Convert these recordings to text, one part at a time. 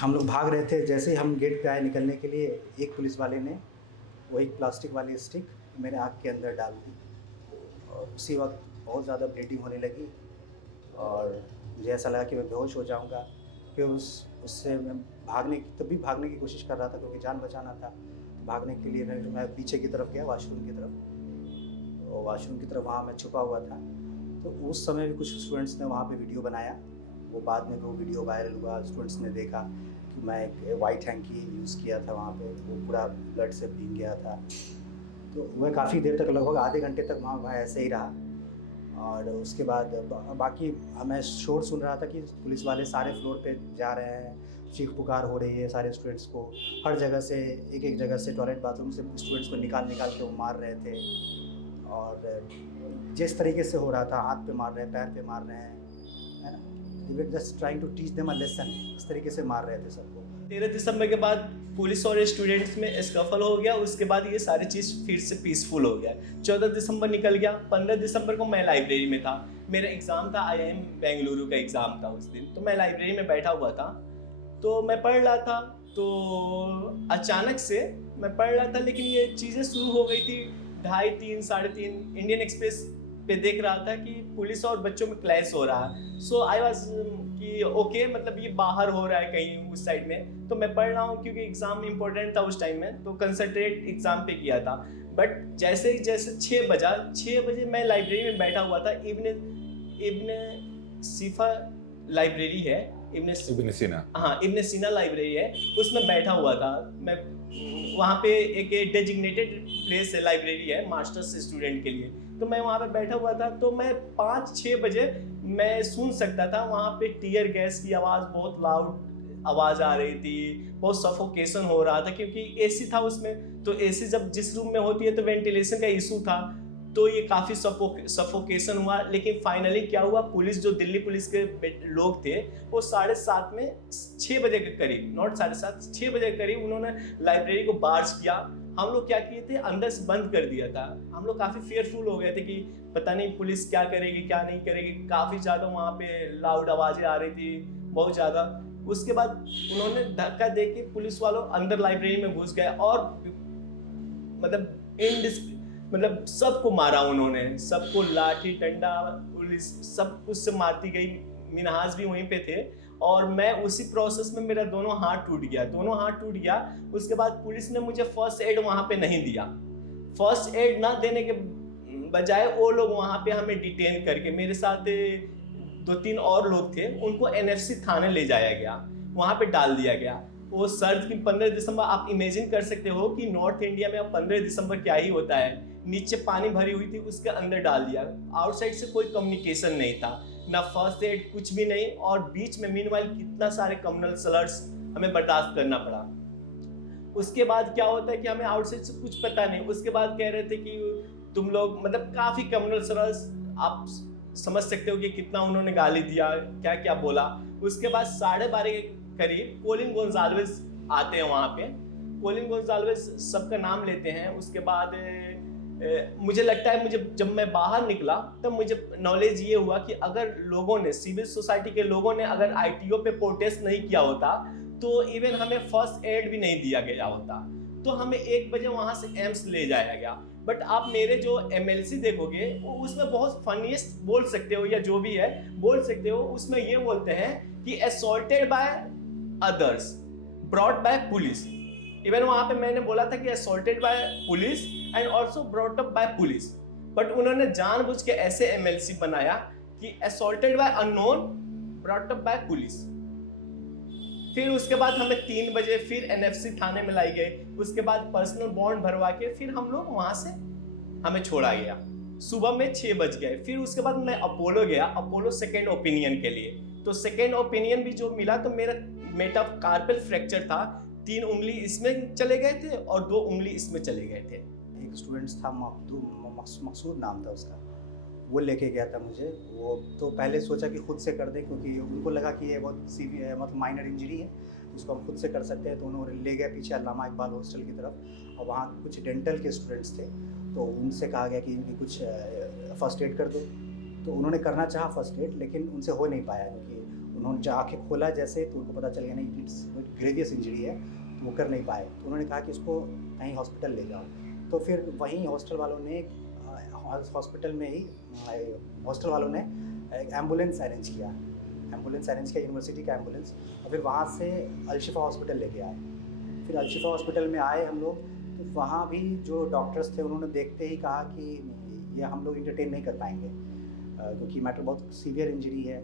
हम लोग भाग रहे थे, जैसे ही हम गेट पे आए निकलने के लिए, एक पुलिस वाले ने वो एक प्लास्टिक वाली स्टिक मेरे आँख के अंदर डाल दी और उसी वक्त बहुत ज़्यादा ब्लीडिंग होने लगी और मुझे ऐसा लगा कि मैं बेहोश हो जाऊंगा। फिर उससे मैं भागने की कोशिश कर रहा था क्योंकि जान बचाना था। तो भागने के लिए मैं पीछे की तरफ गया, वॉशरूम की तरफ, और वॉशरूम की तरफ वहाँ मैं छुपा हुआ था। तो उस समय भी कुछ स्टूडेंट्स ने वहाँ पे वीडियो बनाया। वो बाद में वो वीडियो वायरल हुआ, स्टूडेंट्स ने देखा कि मैं एक वाइट हैंकी यूज़ किया था वहाँ पे, वो पूरा ब्लड से भीग गया था। तो मैं काफ़ी देर तक, लगभग आधे घंटे तक वहाँ ऐसे ही रहा। और उसके बाद बाकी मैं शोर सुन रहा था कि पुलिस वाले सारे फ्लोर पे जा रहे हैं, चीख पुकार हो रही है सारे स्टूडेंट्स को। हर जगह से, एक जगह से, टॉयलेट बाथरूम से स्टूडेंट्स को निकाल के वो मार रहे थे। और जिस तरीके से हो रहा था, हाथ पे मार रहे हैं, पैर पे मार रहे हैं, है ना। They were just trying to teach them a lesson, इस तरीके से मार रहे थे सबको। 13 दिसंबर के बाद पुलिस और स्टूडेंट्स में स्कफल हो गया। उसके बाद ये सारी चीज़ फिर से पीसफुल हो गया। 14 दिसंबर निकल गया। 15 दिसंबर को मैं लाइब्रेरी में था, मेरा एग्ज़ाम था, IIM बेंगलुरु का एग्ज़ाम था उस दिन। तो मैं लाइब्रेरी में बैठा हुआ था, तो मैं पढ़ रहा था। तो अचानक से मैं पढ़ रहा था, लेकिन ये चीज़ें शुरू हो गई थी 2:30, 3, 3:30। इंडियन एक्सप्रेस पे देख रहा था कि पुलिस और बच्चों में क्लैश हो रहा है। सो आई वाज कि ओके, मतलब ये बाहर हो रहा है कहीं उस साइड में। तो मैं पढ़ रहा हूँ क्योंकि एग्ज़ाम इंपॉर्टेंट था उस टाइम में, तो कंसंट्रेट एग्ज़ाम पे किया था। बट जैसे जैसे 6 बजा, 6 बजे मैं लाइब्रेरी में बैठा हुआ था। इब्न सीफा लाइब्रेरी है, इब्न सीना, हाँ इब्न सीना लाइब्रेरी है, उसमें बैठा हुआ था मैं। वहाँ पे एक डेजिग्नेटेड प्लेस है, लाइब्रेरी है मास्टर्स स्टूडेंट के लिए। तो मैं वहाँ पे बैठा हुआ था, तो मैं 5-6 बजे मैं सुन सकता था वहाँ पे टीयर गैस की आवाज़, बहुत लाउड आवाज़ आ रही थी, बहुत सफोकेशन हो रहा था क्योंकि एसी था उसमें। तो एसी जब जिस रूम में होती है तो वेंटिलेशन का इशू था, तो ये काफ़ी सफोकेशन हुआ। लेकिन फाइनली क्या हुआ, पुलिस, जो दिल्ली पुलिस के लोग थे, वो 7:30 में, 6 बजे के करीब, नॉट 7:30, 6 बजे के करीब उन्होंने लाइब्रेरी को बार्ज किया। हम लोग क्या किए थे, अंदर से बंद कर दिया था। हम लोग काफ़ी फेयरफुल हो गए थे कि पता नहीं पुलिस क्या करेगी क्या नहीं करेगी। काफ़ी ज़्यादा वहाँ पे लाउड आवाज़ें आ रही थी, बहुत ज़्यादा। उसके बाद उन्होंने धक्का दे के पुलिस वालों अंदर लाइब्रेरी में घुस गए और मतलब सबको मारा उन्होंने, सबको लाठी डंडा पुलिस सब कुछ से मारती गई। मिनहाज भी वहीं पे थे और मैं उसी प्रोसेस में मेरा दोनों हाथ टूट गया। उसके बाद पुलिस ने मुझे फर्स्ट एड वहाँ पे नहीं दिया। फर्स्ट एड ना देने के बजाय वो लोग वहाँ पे हमें डिटेन करके, मेरे साथ 2-3 और लोग थे, उनको NFC थाने ले जाया गया, वहाँ पे डाल दिया गया। वो सर्द की 15 दिसंबर, आप इमेजिन कर सकते हो कि नॉर्थ इंडिया में अब 15 दिसंबर क्या ही होता है। नीचे पानी भरी हुई थी, उसके अंदर डाल दिया। आउटसाइड से कोई कम्युनिकेशन नहीं था, ना फर्स्ट एड, कुछ भी नहीं। और बीच में मीनवाइल कितना सारे कम्युनल स्लर्स हमें बर्दाश्त करना पड़ा। उसके बाद क्या होता है कि हमें आउटसाइड से कुछ पता नहीं। उसके बाद कह रहे थे कि तुम लोग, मतलब काफ़ी कम्युनल स्लर्स, आप समझ सकते हो कि कितना उन्होंने गाली दिया, क्या क्या बोला। उसके बाद 12:30 के करीब कोलिन गोंजाल्वेज आते हैं वहाँ पे। कोलिन गोंजाल्वेज सबका नाम लेते हैं। उसके बाद मुझे लगता है, मुझे जब मैं बाहर निकला तब मुझे नॉलेज ये हुआ कि अगर लोगों ने, सिविल सोसाइटी के लोगों ने अगर ITO पे प्रोटेस्ट नहीं किया होता तो इवन हमें फर्स्ट एड भी नहीं दिया गया होता। तो हमें 1 बजे वहाँ से एम्स ले जाया गया। बट आप मेरे जो MLC देखोगे, वो उसमें बहुत फनीस्ट बोल सकते हो, या जो भी है बोल सकते हो, उसमें ये बोलते हैं कि assaulted by others, brought by police. Even वहां पे मैंने बोला था कि assaulted by police and also brought up by police. But उन्होंने जानबूझ के ऐसे MLC बनाया कि assaulted by unknown, brought up by police. फिर उसके बाद हमें 3 बजे फिर NFC थाने में लाई गई। उसके बाद पर्सनल बॉन्ड भरवा के फिर हम लोग वहां से, हमें छोड़ा गया। सुबह में 6 बज गए। फिर उसके बाद मैं अपोलो गया, अपोलो सेकेंड ओपिनियन के लिए। तो सेकेंड ओपिनियन भी जो मिला, तो मेरा मेटाकार्पल फ्रैक्चर था। 3 उंगली इसमें चले गए थे और 2 उंगली इसमें चले गए थे। एक स्टूडेंट्स था, मकसूद नाम था उसका, वो लेके गया था मुझे। वो तो पहले सोचा कि खुद से कर दें, क्योंकि उनको लगा कि ये बहुत सीवियर, मतलब माइनर इंजरी है, उसको हम खुद से कर सकते हैं। तो उन्होंने ले गए पीछे अल्लामा इकबाल हॉस्टल की तरफ, और वहाँ कुछ डेंटल के स्टूडेंट्स थे, तो उनसे कहा गया कि इनकी कुछ फर्स्ट एड कर दो। तो उन्होंने करना चाहा फर्स्ट एड, लेकिन उनसे हो नहीं पाया, क्योंकि उन्होंने जब आँखें खोला जैसे तो उनको पता चल गया नहीं इट्स ग्रेवियस इंजरी है, तो वो कर नहीं पाए। तो उन्होंने कहा कि इसको कहीं हॉस्पिटल ले जाओ। तो फिर वहीं हॉस्टल वालों ने हॉस्पिटल में ही हॉस्टल वालों ने एक एम्बुलेंस अरेंज किया यूनिवर्सिटी का एम्बुलेंस, और फिर वहाँ से अलशिफा हॉस्पिटल लेके आए। फिर अलशिफा हॉस्पिटल में आए हम लोग, तो वहाँ भी जो डॉक्टर्स थे उन्होंने देखते ही कहा कि ये हम लोग इंटरटेन नहीं कर पाएंगे, क्योंकि मैटर बहुत सीवियर इंजरी है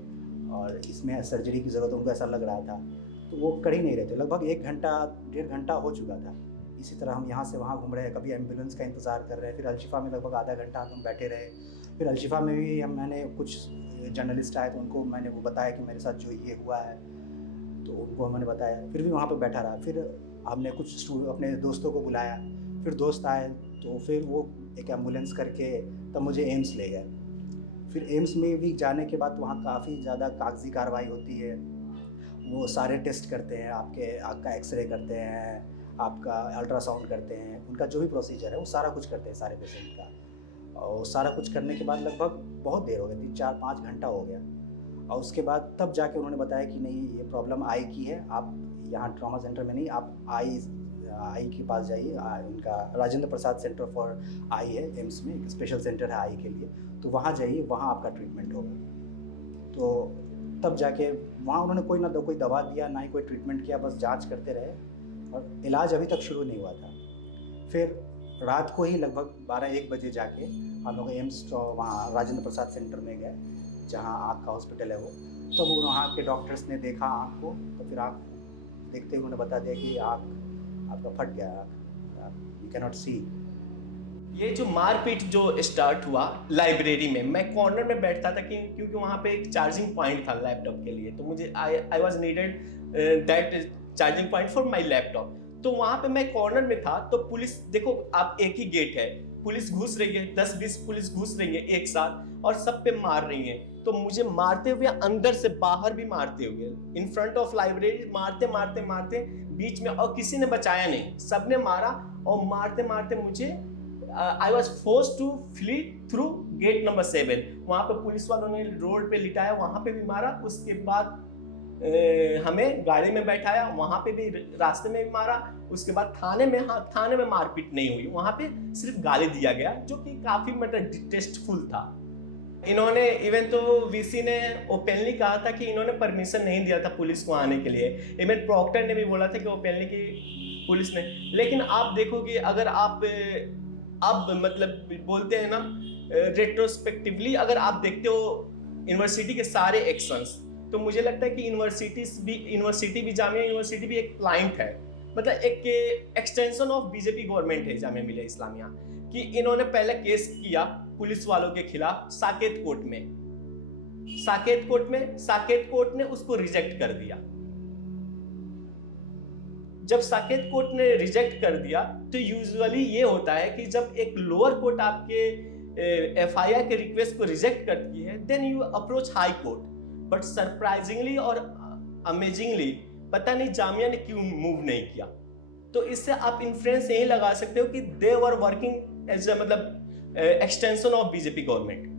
और इसमें सर्जरी की ज़रूरत उनको ऐसा लग रहा था। तो वो कर ही नहीं रहे थे। लगभग 1-1.5 घंटा हो चुका था। इसी तरह हम यहाँ से वहाँ घूम रहे हैं, कभी एम्बुलेंस का इंतज़ार कर रहे हैं। फिर अलशिफा में लगभग आधा घंटा हम बैठे रहे। फिर अलशिफा में भी मैंने कुछ जर्नलिस्ट आए तो उनको मैंने वो बताया कि मेरे साथ जो ये हुआ है, तो उनको मैंने बताया। फिर भी वहाँ पर बैठा रहा। फिर हमने कुछ अपने दोस्तों को बुलाया, फिर दोस्त आए, तो फिर वो एक एम्बुलेंस करके तब मुझे एम्स ले गए। फिर एम्स में भी जाने के बाद वहाँ काफ़ी ज़्यादा कागजी कार्रवाई होती है। वो सारे टेस्ट करते हैं, आपका एक्सरे करते हैं, आपका अल्ट्रासाउंड करते हैं, उनका जो भी प्रोसीजर है वो सारा कुछ करते हैं सारे पेशेंट का। और सारा कुछ करने के बाद लगभग बहुत देर हो गई थी, 4-5 घंटा हो गया। और उसके बाद तब जाके उन्होंने बताया कि नहीं ये प्रॉब्लम आई की है, आप यहाँ ट्रॉमा सेंटर में नहीं, आप आई के पास जाइए। उनका Rajendra Prasad centre for I है एम्स में, एक स्पेशल सेंटर है आई के लिए, तो वहाँ जाइए, वहाँ आपका ट्रीटमेंट होगा। तो तब जाके वहाँ उन्होंने कोई दवा दिया, ना ही कोई ट्रीटमेंट किया, बस जांच करते रहे और इलाज अभी तक शुरू नहीं हुआ था। फिर रात को ही लगभग 12-1 बजे जाके हम लोग एम्स वहाँ राजेंद्र प्रसाद सेंटर में गए, जहाँ आँख का हॉस्पिटल है वो। तब वहाँ के डॉक्टर्स ने देखा आँख को, तो फिर आँख देखते ही उन्होंने बता दिया कि आँख आपका फट गया, यू कैनॉट सी। ये जो मारपीट जो स्टार्ट हुआ लाइब्रेरी में, मैं कॉर्नर में बैठता था क्योंकि वहाँ पे एक चार्जिंग पॉइंट था लैपटॉप के लिए, तो मुझे I was needed that charging point for my laptop. तो वहाँ पे मैं कॉर्नर में था, तो पुलिस, देखो आप एक ही गेट है, पुलिस घुस रही है, 10-20 पुलिस घुस रही है एक साथ और सब पे मार रही है। तो मुझे मारते हुए, अंदर से बाहर भी मारते हुए, इन फ्रंट ऑफ लाइब्रेरी मारते मारते मारते बीच में, और किसी ने बचाया नहीं, सबने मारा। और मारते मारते मुझे I was forced to flee through gate number 7। वहाँ पे पुलिस वालों ने रोड पे लिटाया, वहाँ पे भी मारा। उसके बाद हमें गाड़ी में बैठाया, वहाँ पे भी रास्ते में भी मारा। उसके बाद थाने में मारपीट नहीं हुई, वहाँ पे सिर्फ गाली दिया गया, जो कि काफ़ी मतलब डिटेस्टफुल था। इन्होंने इवन तो वीसी ने ओपनली कहा था कि इन्होंने परमिशन नहीं दिया था पुलिस को आने के लिए। इवन प्रॉक्टर ने भी बोला था कि ओपनली की पुलिस ने। लेकिन आप देखोगे, अगर आप अब मतलब बोलते हैं ना रेट्रोस्पेक्टिवली, अगर आप देखते हो यूनिवर्सिटी के सारे एक्शंस, तो मुझे लगता है कि यूनिवर्सिटी भी जामिया यूनिवर्सिटी भी एक क्लाइंट है, मतलब एक एक्सटेंशन ऑफ बीजेपी गवर्नमेंट है जामिया मिलिया इस्लामिया। कि इन्होंने पहले केस किया पुलिस वालों के खिलाफ साकेत कोर्ट ने उसको रिजेक्ट कर दिया। जब साकेत कोर्ट ने रिजेक्ट कर दिया, तो यूजुअली ये होता है कि जब एक लोअर कोर्ट आपके एफआईआर के रिक्वेस्ट को रिजेक्ट करती है, then you approach high court. But surprisingly और अमेजिंगली पता नहीं जामिया ने क्यों मूव नहीं किया। तो इससे आप इन्फ्लुएंस यही लगा सकते हो कि दे वर वर्किंग एज मतलब extension of BJP government.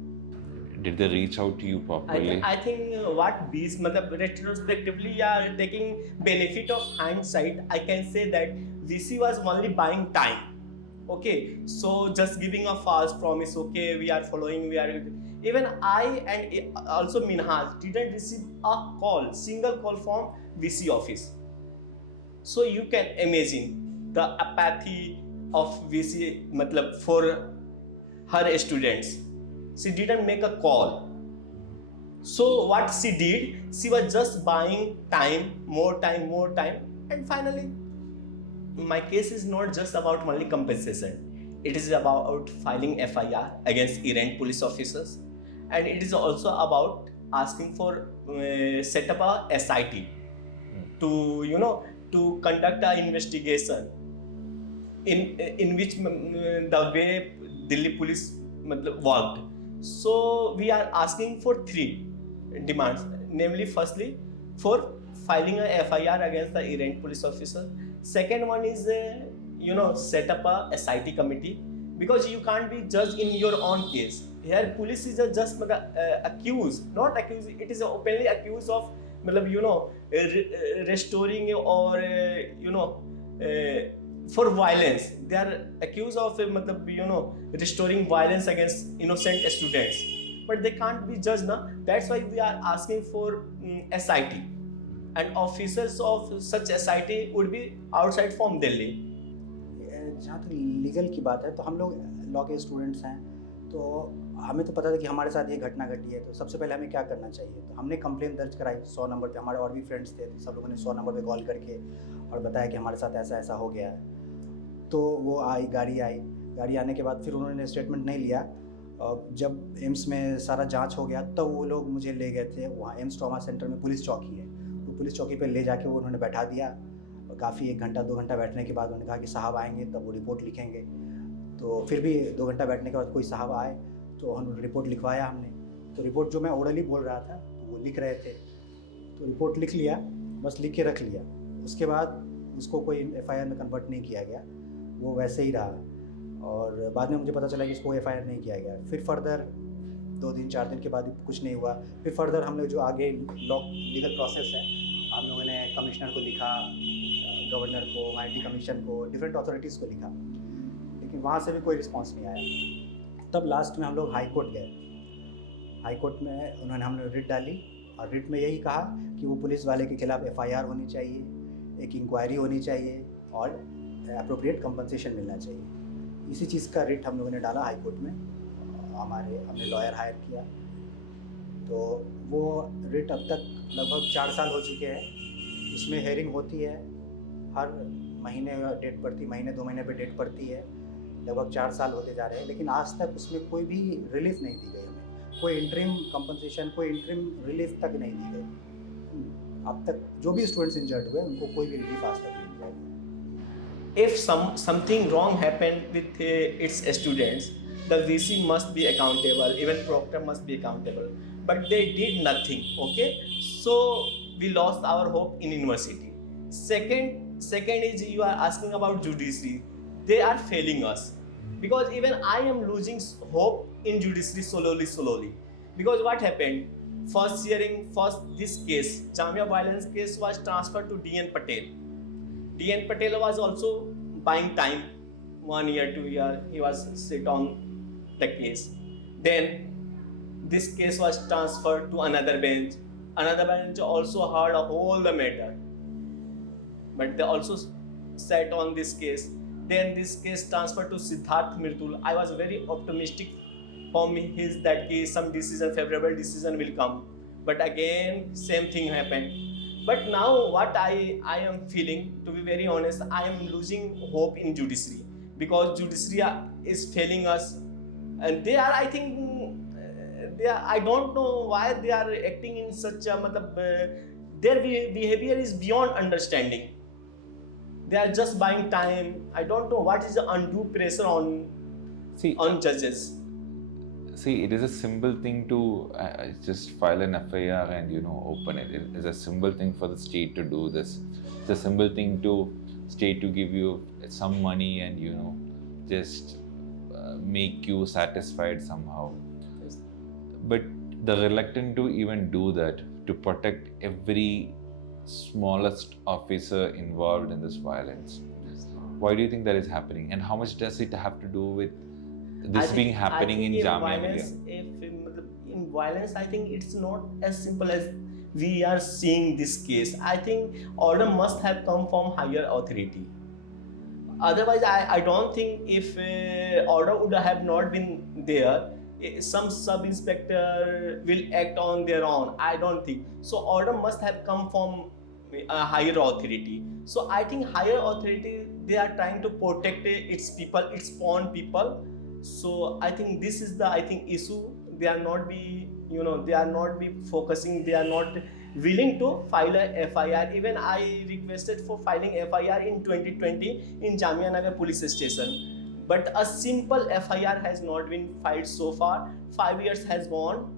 Did they reach out to you properly? I think what these मतलब retrospectively या taking benefit of hindsight, I can say that VC was only buying time. Okay, so just giving a false promise. Okay, we are following. Even I and also Minhaj didn't receive a single call from VC office. So you can imagine the apathy of VC मतलब for her students. She didn't make a call. So what she did, she was just buying time, more time, and finally, my case is not just about only compensation. It is about filing FIR against errant police officers, and it is also about asking for set up a SIT to conduct an investigation in which the way Delhi police worked. So we are asking for 3 demands, namely firstly for filing a FIR against the errant police officer. Second one is set up a SIT committee, because you can't be judged in your own case. Here police is just accused, not accused, it is openly accused of मतलब restoring or for violence. They are accused of मतलब restoring violence against innocent students, but they can't be judged ना. That's why we are asking for SIT, and officers of such SIT would be outside from Delhi. जहाँ तक legal की बात है तो हम लोग लॉ के स्टूडेंट्स हैं, तो हमें तो पता था कि हमारे साथ ये घटना घटी है, तो सबसे पहले हमें क्या करना चाहिए, तो हमने कंप्लेन दर्ज कराई 100 नंबर पे। हमारे और भी फ्रेंड्स थे, तो सब लोगों ने 100 नंबर पे कॉल करके और बताया कि हमारे साथ ऐसा ऐसा हो गया है। तो वो गाड़ी आने के बाद फिर उन्होंने स्टेटमेंट नहीं लिया। जब एम्स में सारा जांच हो गया तब वो लोग मुझे ले गए थे वहाँ एम्स ट्रॉमा सेंटर में, पुलिस चौकी है, तो पुलिस चौकी पे ले जाके वो उन्होंने बैठा दिया। काफ़ी 1 घंटा 2 घंटा बैठने के बाद उन्होंने कहा कि साहब आएंगे तब वो रिपोर्ट लिखेंगे। तो फिर भी 2 घंटा बैठने के बाद कोई साहब आए तो उन्होंने रिपोर्ट लिखवाया हमने। तो रिपोर्ट जो मैं ओरली बोल रहा था तो वो लिख रहे थे, तो रिपोर्ट लिख लिया, बस लिख के रख लिया। उसके बाद उसको कोई FIR में कन्वर्ट नहीं किया गया, वो वैसे ही रहा। और बाद में मुझे पता चला कि इसको FIR नहीं किया गया। फिर फर्दर 2 दिन 4 दिन के बाद कुछ नहीं हुआ। फिर फर्दर हम लोग जो आगे लीगल प्रोसेस है, हम लोगों ने कमिश्नर को लिखा, गवर्नर को, IT कमीशन को, डिफरेंट अथॉरिटीज़ को लिखा, लेकिन वहाँ से भी कोई रिस्पांस नहीं आया। तब लास्ट में हम लोग हाई कोर्ट गए। हाई कोर्ट में हमने रिट डाली और रिट में यही कहा कि वो पुलिस वाले के खिलाफ FIR होनी चाहिए, एक इंक्वायरी होनी चाहिए और अप्रोप्रिएट कंपनसेशन मिलना चाहिए। इसी चीज़ का रिट हम लोगों ने डाला हाई कोर्ट में। हमने लॉयर हायर किया, तो वो रिट अब तक लगभग 4 साल हो चुके हैं। उसमें हेयरिंग होती है, हर महीने डेट पड़ती, महीने 2 महीने पे डेट पड़ती है। लगभग 4 साल होते जा रहे हैं, लेकिन आज तक उसमें कोई भी रिलीफ नहीं दी गई हमें, कोई इंटरिम कंपनसेशन, कोई इंटरिम रिलीफ तक नहीं दी गई। अब तक जो भी स्टूडेंट्स इंजर्ड हुए उनको कोई भी रिलीफ आज तक नहीं दिया गया। If something wrong happened with its students, the VC must be accountable, even proctor must be accountable, but they did nothing. Okay, so we lost our hope in university. Second is, you are asking about judiciary. They are failing us, because even I am losing hope in judiciary slowly. Because what happened? First this case, Jamia violence case, was transferred to DN Patel. DN Patel was also buying time, 1 year, 2 year. He was sit on the case. Then this case was transferred to another bench. Another bench also heard a whole the matter, but they also sat on this case. Then this case transferred to Siddharth Mirtul. I was very optimistic for me that some favorable decision will come, but again same thing happened. But now what I am feeling, to be very honest, I am losing hope in judiciary, because judiciary is failing us, and they are, I think, I don't know why they are acting in such a their behavior is beyond understanding. They are just buying time. I don't know what is the undue pressure on judges. See, it is a simple thing to just file an FIR and open it. It is a simple thing for the state to do this. It's a simple thing to state to give you some money and just make you satisfied somehow. Yes. But the reluctant to even do that, to protect every smallest officer involved in this violence. Why do you think that is happening, and how much does it have to do with this being happening in Jamia Millia? In violence, I think it's not as simple as we are seeing this case. I think order must have come from higher authority. Otherwise, I don't think if order would have not been there, some sub-inspector will act on their own. I don't think so. Order must have come from a higher authority. So I think higher authority, they are trying to protect its people, its pawn people. So I think this is the issue. They are not be focusing. They are not willing to file a FIR. Even I requested for filing FIR in 2020 in Jamia Nagar police station, but a simple FIR has not been filed so far. 5 years has gone,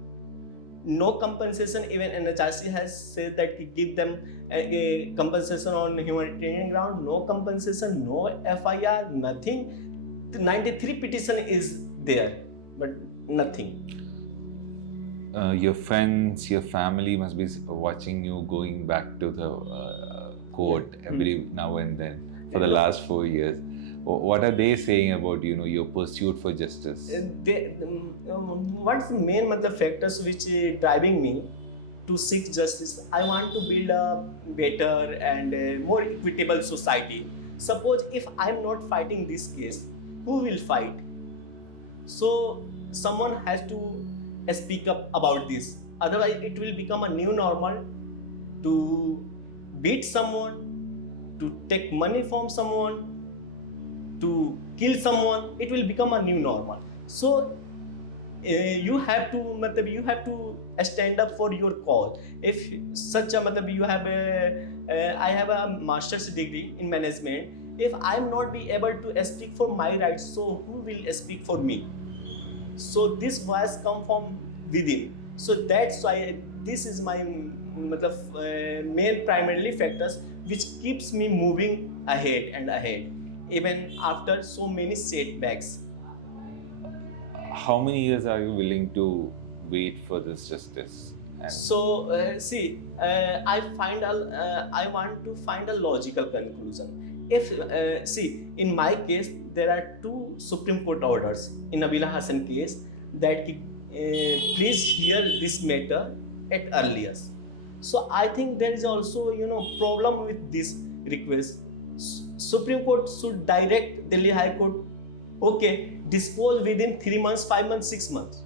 no compensation. Even NHRC has said that give them a compensation on humanitarian ground. No compensation, no FIR, nothing. The 93 petition is there, but nothing. your friends, your family must be watching you going back to the court every now and then for the last 4 years. What are they saying about your pursuit for justice? What's the main factors which driving me to seek justice? I want to build a better and more equitable society. Suppose if I'm not fighting this case, who will fight? So someone has to speak up about this, otherwise it will become a new normal to beat someone, to take money from someone, to kill someone. It will become a new normal. So you have to stand up for your cause. If such a you have I have a master's degree in management. If I'm not be able to speak for my rights, so who will speak for me? So this voice come from within. So that's why this is my main primarily factors which keeps me moving ahead and ahead even after so many setbacks. How many years are you willing to wait for this justice? So I want to find a logical conclusion. If in my case there are 2 Supreme Court orders in Nabila Hassan case that please hear this matter at earliest. So I think there is also problem with this request. Supreme Court should direct Delhi High Court, okay, dispose within 3 months, 5 months, 6 months.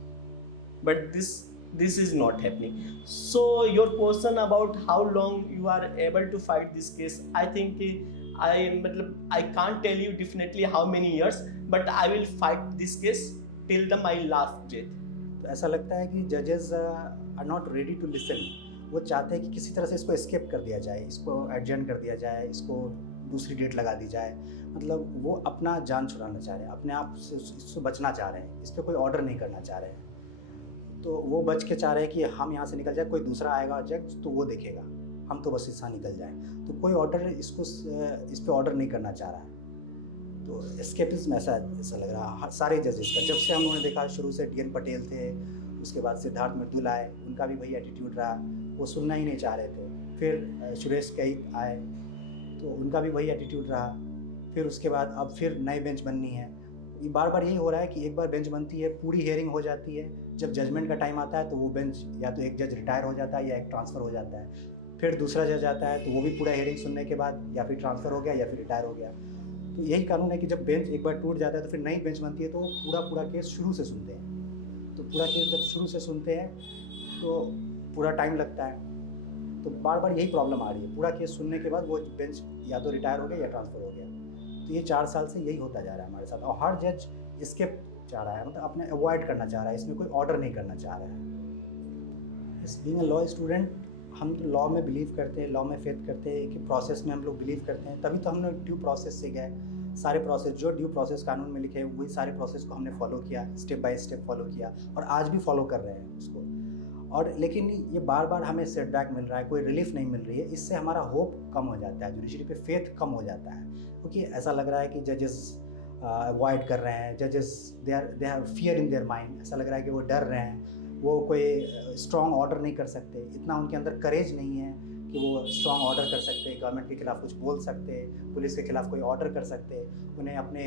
But this is not happening. So your question about how long you are able to fight this case, I think I can't tell you definitely how many years, but I will fight this case till my last breath. तो ऐसा लगता है कि जजेस are not ready to listen. वो चाहते हैं कि किसी तरह से इसको एस्केप कर दिया जाए, इसको एडजर्न कर दिया जाए, इसको दूसरी डेट लगा दी जाए. मतलब वो अपना जान छुड़ाना चाह रहे हैं, अपने आप से इससे बचना चाह रहे हैं, इस पर कोई ऑर्डर नहीं करना चाह रहे हैं. तो वो बच के चाह रहे हैं कि हम यहाँ से निकल जाए, कोई दूसरा आएगा जज तो वो देखेगा, हम तो बस इससे निकल जाएं. तो कोई ऑर्डर इस पे ऑर्डर नहीं करना चाह रहा है. तो एस्केपिज्म ऐसा लग रहा है सारे जजेस का. जब से हम लोगों ने देखा, शुरू से DN पटेल थे, उसके बाद सिद्धार्थ मृदुल आए, उनका भी वही एटीट्यूड रहा, वो सुनना ही नहीं चाह रहे थे. फिर सुरेश कैत आए तो उनका भी वही एटीट्यूड रहा. फिर उसके बाद अब फिर नई बेंच बननी है. ये बार बार यही हो रहा है कि एक बार बेंच बनती है, पूरी हियरिंग हो जाती है, जब जजमेंट का टाइम आता है तो वो बेंच या तो एक जज रिटायर हो जाता है या एक ट्रांसफ़र हो जाता है. फिर दूसरा जज आता है तो वो भी पूरा हियरिंग सुनने के बाद या फिर ट्रांसफ़र हो गया या फिर रिटायर हो गया. तो यही कानून है कि जब बेंच एक बार टूट जाता है तो फिर नई बेंच बनती है, तो पूरा केस शुरू से सुनते हैं. तो पूरा केस जब शुरू से सुनते हैं तो पूरा टाइम लगता है. तो बार बार यही प्रॉब्लम आ रही है, पूरा केस सुनने के बाद वो बेंच या तो रिटायर हो गया या ट्रांसफ़र हो गया. तो ये 4 साल से यही होता जा रहा है हमारे साथ. और हर जज इसके चाह रहा है, मतलब अपने अवॉइड करना चाह रहा है, इसमें कोई ऑर्डर नहीं करना चाह रहा है. इस बीइंग अ लॉ स्टूडेंट, हम तो लॉ में बिलीव करते हैं, लॉ में फेथ करते हैं कि प्रोसेस में हम लोग बिलीव करते हैं. तभी तो हम लोग ड्यू प्रोसेस से गए. सारे प्रोसेस जो ड्यू प्रोसेस कानून में लिखे हैं वही सारे प्रोसेस को हमने फॉलो किया, स्टेप बाय स्टेप फॉलो किया, और आज भी फॉलो कर रहे हैं उसको. और लेकिन ये बार बार हमें सेटबैक मिल रहा है, कोई रिलीफ नहीं मिल रही है. इससे हमारा होप कम हो जाता है, जुडिशरी पे फेथ कम हो जाता है, क्योंकि ऐसा लग रहा है कि जजेस अवॉइड कर रहे हैं, जजेस they have fear in their mind. ऐसा लग रहा है कि वो डर रहे हैं, वो कोई स्ट्रॉन्ग ऑर्डर नहीं कर सकते, इतना उनके अंदर करेज नहीं है कि वो स्ट्रॉन्ग ऑर्डर कर सकते, गवर्नमेंट के खिलाफ कुछ बोल सकते, पुलिस के खिलाफ कोई ऑर्डर कर सकते. उन्हें अपने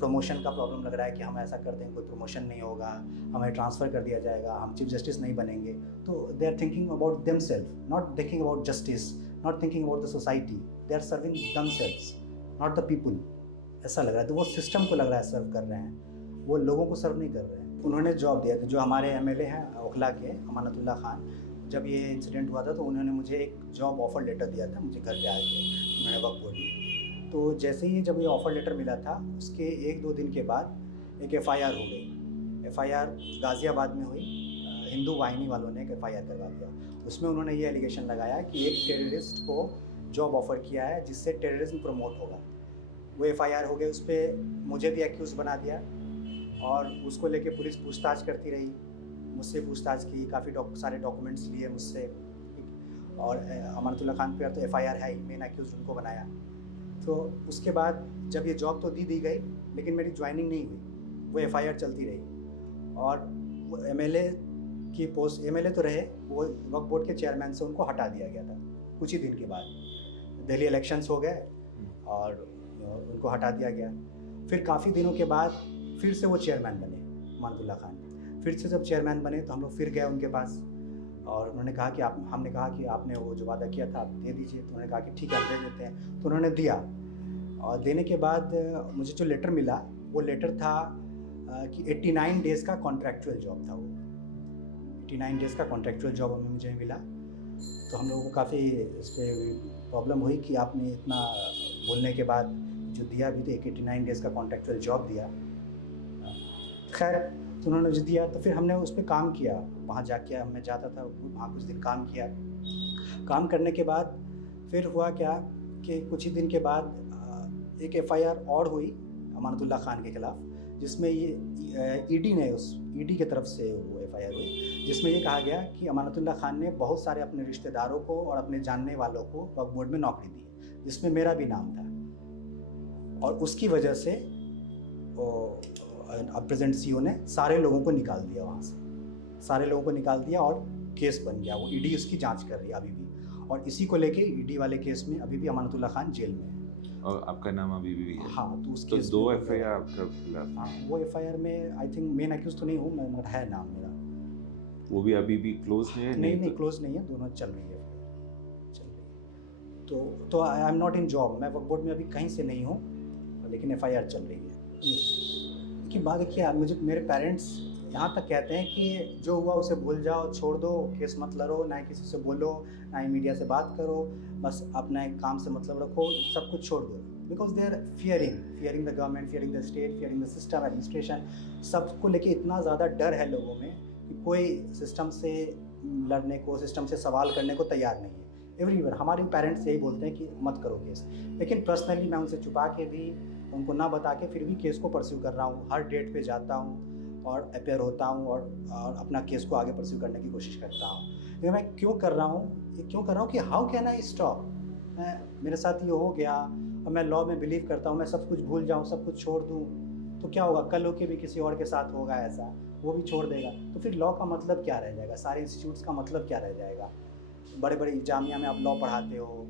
प्रमोशन का प्रॉब्लम लग रहा है कि हम ऐसा कर देंगे कोई प्रमोशन नहीं होगा, हमें ट्रांसफ़र कर दिया जाएगा, हम चीफ जस्टिस नहीं बनेंगे. तो they are thinking about themself, not thinking about justice, not thinking about the society. They are serving themselves, not the people. ऐसा लग रहा है. तो वो सिस्टम को लग रहा है सर्व कर रहे हैं, वो लोगों को सर्व नहीं कर रहे हैं. उन्होंने जॉब दिया था, जो हमारे MLA हैं ओखला के, अमानतुल्लाह खान, जब ये इंसिडेंट हुआ था तो उन्होंने मुझे एक जॉब ऑफ़र लेटर दिया था, मुझे घर पे आए थे उन्होंने वक्फ बोर्ड में. तो जैसे ही जब ये ऑफ़र लेटर मिला था उसके 1-2 दिन के बाद एक FIR हो गई. FIR गाज़ियाबाद में हुई, हिंदू वाहिनी वालों ने एक FIR करवा दिया. उसमें उन्होंने ये एलिगेशन लगाया कि एक टेररिस्ट को जॉब ऑफ़र किया है जिससे टेररिज्म प्रमोट होगा. वो FIR हो गए, उस पर मुझे भी एक्यूज़ बना दिया और उसको लेके पुलिस पूछताछ करती रही, मुझसे पूछताछ की, काफ़ी सारे डॉक्यूमेंट्स लिए मुझसे. और अमानतुल्लाह खान पे तो FIR है ही, मेन एक्यूज़ उनको बनाया. तो उसके बाद जब ये जॉब तो दी गई लेकिन मेरी ज्वाइनिंग नहीं हुई, वो FIR चलती रही. और वो MLA की पोस्ट एमएलए तो रहे, वो वक्फ बोर्ड के चेयरमैन से उनको हटा दिया गया था कुछ ही दिन के बाद। दिल्ली इलेक्शंस हो गए और उनको हटा दिया गया। फिर काफ़ी दिनों के बाद फिर से वो चेयरमैन बने, अमानतुल्लाह खान। फिर से जब चेयरमैन बने तो हम लोग फिर गए उनके पास और उन्होंने कहा कि हमने कहा कि आपने वो जो वादा किया था आप दे दीजिए। तो उन्होंने कहा कि ठीक है हम दे देते हैं। तो उन्होंने दिया और देने के बाद मुझे जो लेटर मिला वो लेटर था कि 89 डेज़ का कॉन्ट्रैक्चुअल जॉब था वो। 89 डेज़ का कॉन्ट्रैक्चुअल जॉब हमें मुझे मिला। तो हम लोगों को काफ़ी इस पर प्रॉब्लम हुई कि आपने इतना बोलने के बाद जो दिया भी तो एक 89 डेज़ का कॉन्ट्रैक्चुअल जॉब दिया। खैर तो उन्होंने जो दिया तो फिर हमने उस पर काम किया। वहाँ जाके मैं जाता था वहाँ कुछ दिन काम किया। काम करने के बाद फिर हुआ क्या कि कुछ ही दिन के बाद एक एफआईआर और हुई अमानतुल्लाह खान के ख़िलाफ़, जिसमें ये ईडी ने उस ईडी की तरफ से वो एफआईआर हुई, जिसमें ये कहा गया कि अमानतुल्लाह खान ने बहुत सारे अपने रिश्तेदारों को और अपने जानने वालों को वक्फ बोर्ड में नौकरी दी, जिसमें मेरा भी नाम था। और उसकी वजह से अब प्रेजेंट सीईओ ने सारे लोगों को निकाल दिया वहाँ से, सारे लोगों को निकाल दिया और केस बन गया। वो ईडी उसकी जांच कर रही है अभी भी, और इसी को लेके ईडी वाले केस में अभी भी अमानतुल्लाह खान जेल में है। और आपका नाम अभी भी है? हाँ, तो उस तो केस 2 में एफआईआर आपका खिलाफ? हाँ, वो एफआईआर में आई थिंक मेन एक्यूज तो नहीं हूँ मैं, मगर है नाम मेरा। वो भी अभी भी क्लोज है? नहीं क्लोज नहीं है, दोनों चल रही है, चल रही है। तो I am not in job, मैं वक्फ बोर्ड में अभी कहीं से नहीं हूँ, लेकिन एफआईआर चल रही है। की बात है कि मुझे मेरे पेरेंट्स यहाँ तक कहते हैं कि जो हुआ उसे भूल जाओ, छोड़ दो, केस मत लड़ो, ना ही किसी से बोलो, ना ही मीडिया से बात करो, बस अपने काम से मतलब रखो, सब कुछ छोड़ दो। Because they are fearing the government, fearing the state, fearing the system, administration, सबको लेके इतना ज़्यादा डर है लोगों में कि कोई सिस्टम से लड़ने को, सिस्टम से सवाल करने को तैयार नहीं है। एवरीवेयर हमारे पेरेंट्स यही बोलते हैं कि मत करो केस, लेकिन पर्सनली मैं उनसे छुपा के भी, उनको ना बता के फिर भी केस को परस्यू कर रहा हूँ। हर डेट पे जाता हूँ और अपेयर होता हूँ और अपना केस को आगे परस्यू करने की कोशिश करता हूँ। ये मैं क्यों कर रहा हूँ? ये क्यों कर रहा हूँ कि हाउ कैन आई स्टॉप? मेरे साथ ये हो गया और मैं लॉ में बिलीव करता हूँ, मैं सब कुछ भूल जाऊँ, सब कुछ छोड़ दूँ, तो क्या होगा? कल होके भी किसी और के साथ होगा ऐसा, वो भी छोड़ देगा, तो फिर लॉ का मतलब क्या रह जाएगा? सारे इंस्टीट्यूट्स का मतलब क्या रह जाएगा? बड़े बड़े जामिया में आप लॉ पढ़ाते हो,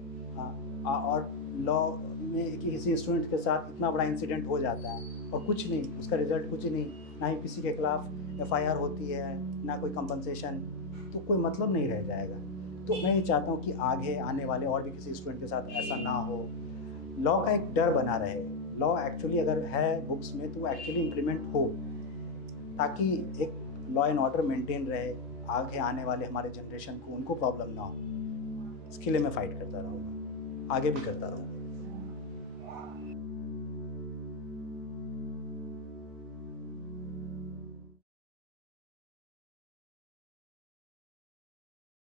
और लॉ में किसी स्टूडेंट के साथ इतना बड़ा इंसिडेंट हो जाता है और कुछ नहीं, उसका रिजल्ट कुछ नहीं, ना ही किसी के खिलाफ एफआईआर होती है, ना कोई कंपनसेशन, तो कोई मतलब नहीं रह जाएगा। तो मैं ये चाहता हूँ कि आगे आने वाले और भी किसी स्टूडेंट के साथ ऐसा ना हो, लॉ का एक डर बना रहे। लॉ एक्चुअली अगर है बुक्स में तो एक्चुअली इम्प्लीमेंट हो, ताकि एक लॉ एंड ऑर्डर मेंटेन रहे, आगे आने वाले हमारे जनरेशन को, उनको प्रॉब्लम ना हो। इसके लिए मैं फ़ाइट करता रहूँगा, आगे भी करता रहूँगा।